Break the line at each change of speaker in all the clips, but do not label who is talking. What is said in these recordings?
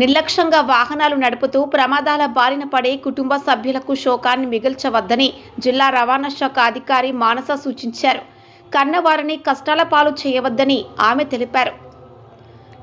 నిర్లక్ష్యంగా వాహనాలు నడుపుతూ ప్రమాదాల బారిన పడే కుటుంబ సభ్యులకు శోకాన్ని మిగిల్చవద్దని జిల్లా రవాణా శాఖ అధికారి మానస సూచించారు. కన్నవారిని కష్టాల పాలు చేయవద్దని ఆమె తెలిపారు.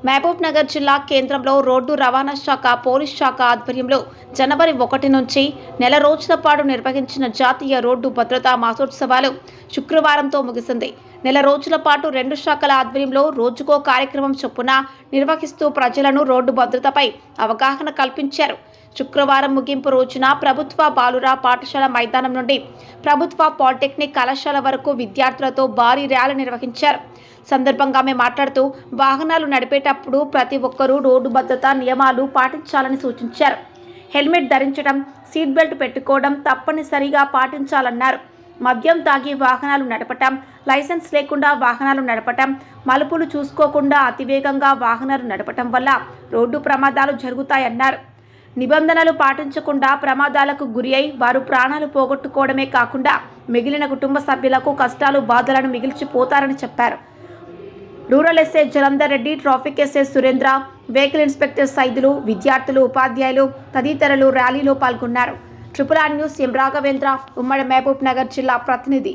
మహబూబ్ నగర్ జిల్లా కేంద్రంలో రోడ్డు రవాణా శాఖ పోలీస్ శాఖ ఆధ్వర్యంలో జనవరి ఒకటి నుంచి నెల రోజుల పాటు నిర్వహించిన జాతీయ రోడ్డు భద్రతా మాసోత్సవాలు శుక్రవారంతో ముగిసింది. నెల రోజుల పాటు రెండు శాఖల ఆధ్వర్యంలో రోజుకో కార్యక్రమం చొప్పున నిర్వహిస్తూ ప్రజలను రోడ్డు భద్రతపై అవగాహన కల్పించారు. శుక్రవారం ముగింపు రోజున ప్రభుత్వ బాలురా పాఠశాల మైదానం నుండి ప్రభుత్వ పాలిటెక్నిక్ కళాశాల వరకు విద్యార్థులతో భారీ ర్యాలీ నిర్వహించారు. సందర్భంగా ఆమె మాట్లాడుతూ వాహనాలు నడిపేటప్పుడు ప్రతి ఒక్కరూ రోడ్డు భద్రత నియమాలు పాటించాలని సూచించారు. హెల్మెట్ ధరించడం సీట్ బెల్ట్ పెట్టుకోవడం తప్పనిసరిగా పాటించాలన్నారు. మద్యం తాగి వాహనాలు నడపటం లైసెన్స్ లేకుండా వాహనాలు నడపటం మలుపులు చూసుకోకుండా అతివేగంగా వాహనాలు నడపటం వల్ల రోడ్డు ప్రమాదాలు జరుగుతాయన్నారు. నిబంధనలు పాటించకుండా ప్రమాదాలకు గురి అయి వారు ప్రాణాలు పోగొట్టుకోవడమే కాకుండా మిగిలిన కుటుంబ సభ్యులకు కష్టాలు బాధలను మిగిల్చిపోతారని చెప్పారు. Rural SA Jalandhar Reddy traffic SA Surendra vehicle inspector Saidulu విద్యార్థులు ఉపాధ్యాయులు తదితరులు ర్యాలీలో పాల్గొన్నారు. Triple R news M Raghavendra ఉమ్మడి మహబూబ్ నగర్ జిల్లా ప్రతినిధి.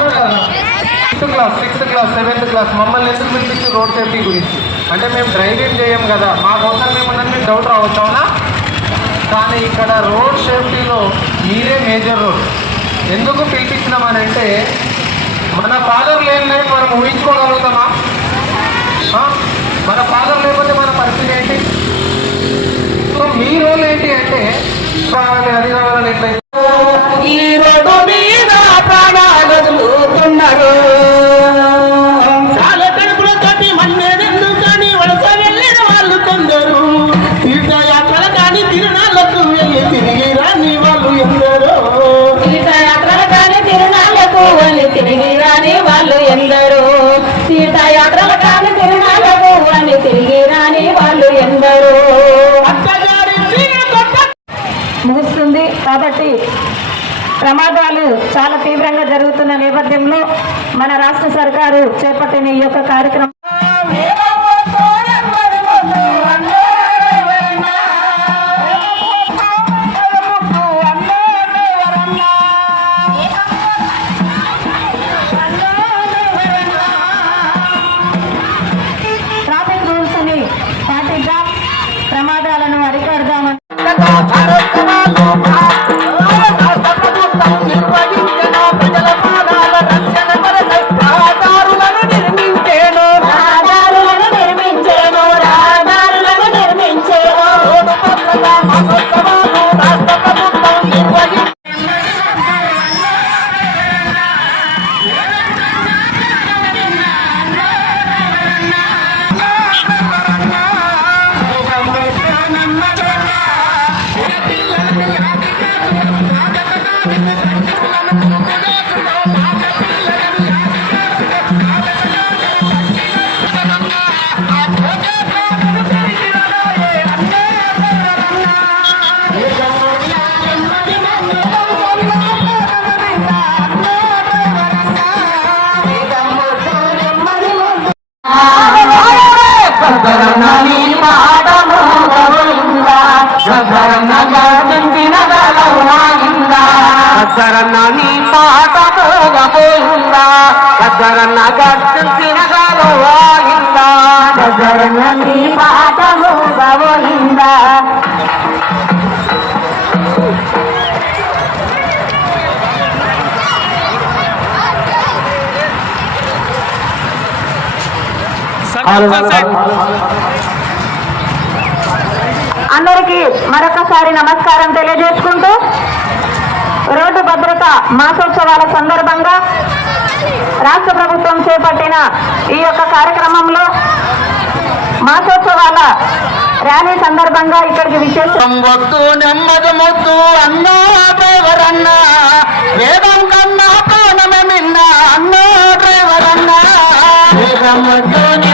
Sixth class sixth class seventh class మమ్మల్ని ఎందుకు పిలిపించి రోడ్ సేఫ్టీ గురించి అంటే మేము డ్రైవింగ్ చేయం కదా. మా కోసం మేము ఉన్నది డౌట్ రావచ్చు అవునా కానీ ఇక్కడ రోడ్ సేఫ్టీలో మీరే మేజర్ రోడ్. ఎందుకు పిలిపించినామనంటే మన ఫాదర్ లేని లైఫ్ మనం ఊహించుకోగలుగుతామా? మన ఫాదర్ లేకపోతే మన పరిస్థితి ఏంటి? సో మీ రోల్ ఏంటి అంటే అది కావాలని ఎట్లయితే
తీర్థయాత్రలు కానీ తిరునాళ్ళకు అని తిరిగి రాని వాళ్ళు ఎందరో
ముగుస్తుంది. కాబట్టి ప్రమాదాలు చాలా తీవ్రంగా జరుగుతున్న నేపథ్యంలో మన రాష్ట్ర సర్కారు చేపట్టిన ఈ యొక్క కార్యక్రమం
కద్దరన్న నీ పాట మోగపోయిందా కద్దరన్న గర్జించిన గలవాయిందా
గగన నీ పాఠము గోవిందా అందరికీ మరొకసారి నమస్కారం తెలియజేసుకుంటూ రోడ్డు భద్రత మాసోత్సవాల సందర్భంగా రాష్ట్ర ప్రభుత్వం చేపట్టిన ఈ యొక్క కార్యక్రమంలో మాసోత్సవాల ర్యాలీ సందర్భంగా ఇక్కడికి విశేష
వద్దు నెమ్మది ముద్దు అన్నా డ్రైవర్ అన్నా వేదం కన్నా ప్రాణమే మిన్నా అన్నా డ్రైవర్ అన్నా వేదం వద్దు